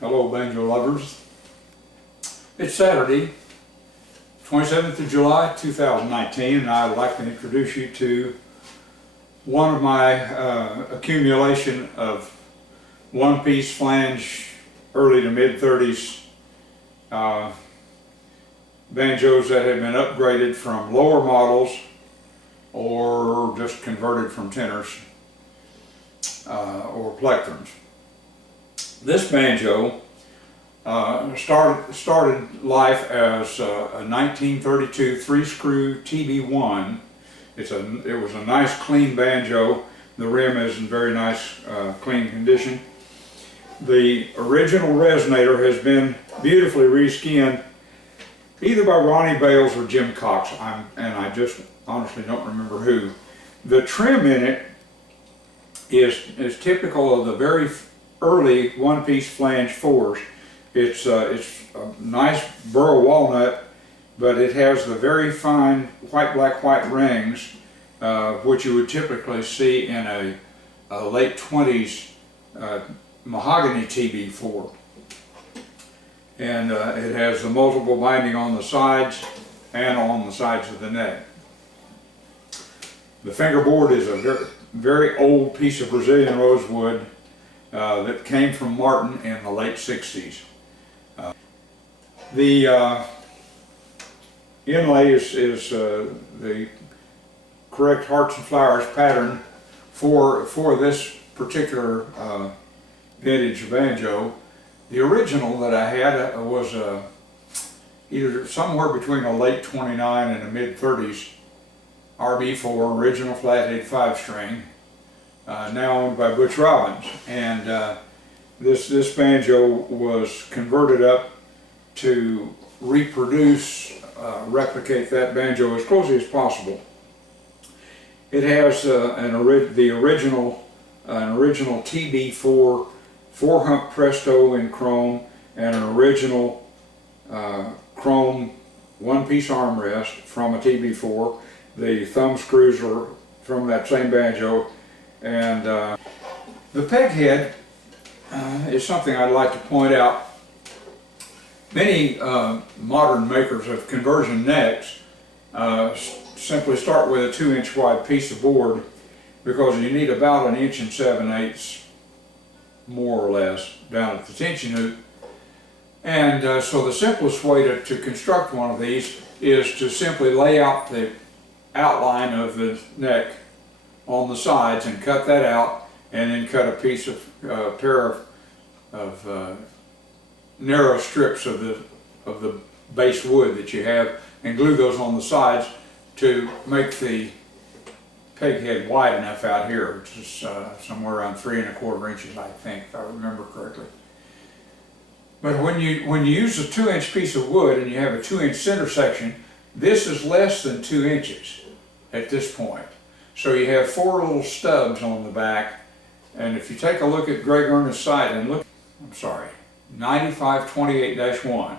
Hello banjo lovers. It's Saturday, 27th of July 2019, and I'd like to introduce you to one of my accumulation of one-piece flange early to mid-30s banjos that have been upgraded from lower models or just converted from tenors or plectrums. This banjo started life as a 1932 3-screw TB1. It was a nice clean banjo. The rim is in very nice clean condition. The original resonator has been beautifully reskinned either by Ronnie Bales or Jim Cox, and I just honestly don't remember who. The trim in it is typical of the very early one-piece flange 4s. It's a nice burl walnut, but it has the very fine white rings, which you would typically see in a late 20s mahogany TB4. And it has the multiple binding on the sides and on the sides of the neck. The fingerboard is a very old piece of Brazilian rosewood that came from Martin in the late 60s. The inlay is the correct hearts and flowers pattern for this particular vintage banjo. The original that I had was either somewhere between a late 29 and a mid 30s RB-4 original flathead 5-string, now owned by Butch Robbins, and this banjo was converted up to replicate that banjo as closely as possible. It has an original TB4 4-hump Presto in chrome and an original chrome one-piece armrest from a TB4. The thumb screws are from that same banjo, and the peg head is something I'd like to point out. Many modern makers of conversion necks simply start with a 2-inch wide piece of board because you need about 1 7/8 inches more or less down at the tension hoop. And so the simplest way to construct one of these is to simply lay out the outline of the neck on the sides and cut that out, and then cut a piece of pair of narrow strips of the base wood that you have, and glue those on the sides to make the peg head wide enough out here, which is somewhere around 3 1/4 inches, I think, if I remember correctly. But when you use a 2-inch piece of wood and you have a 2-inch center section, this is less than 2 inches at this point. So you have 4 little stubs on the back, and if you take a look at Greg Ernest's site and look, 9528-1.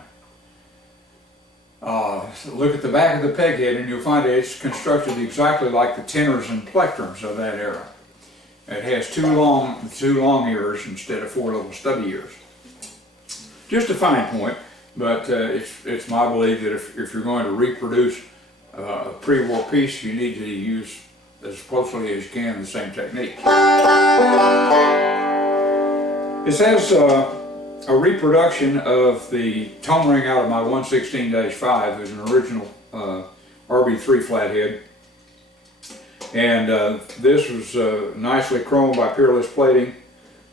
Look at the back of the peg head and you'll find it's constructed exactly like the tenors and plectrums of that era. It has two long ears instead of 4 little stubby ears. Just a fine point, but it's my belief that if you're going to reproduce a pre-war piece, you need to use as closely as you can the same technique. This has a reproduction of the tone ring out of my 116-5, who's an original RB-3 flathead, and this was nicely chromed by Peerless Plating,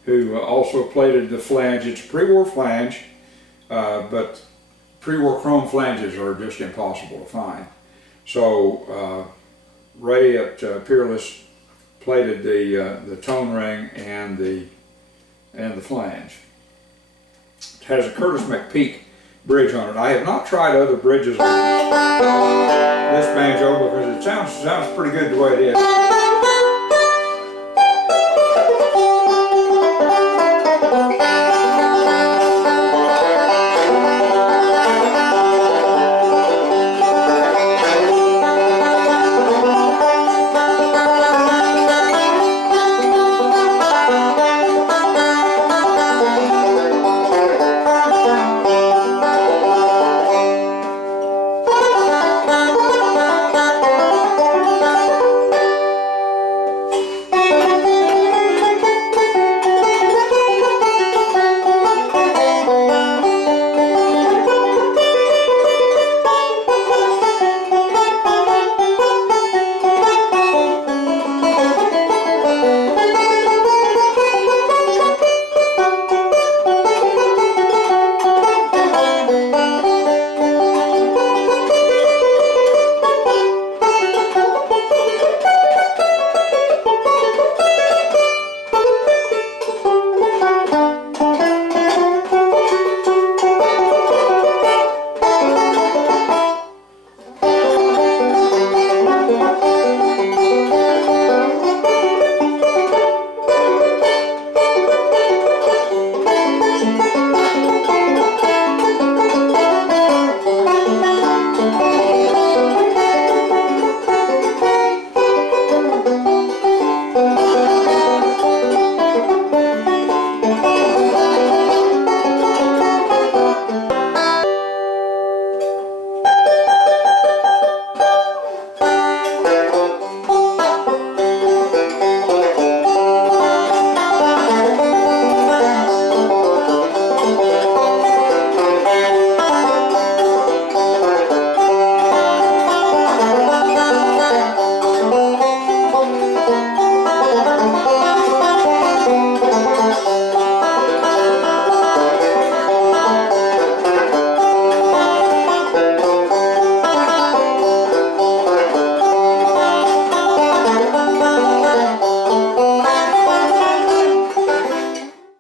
who also plated the flange. It's a pre-war flange, but pre-war chrome flanges are just impossible to find. So Ray at Peerless plated the tone ring and the flange. It has a Curtis McPeake bridge on it. I have not tried other bridges on this banjo because it sounds pretty good the way it is.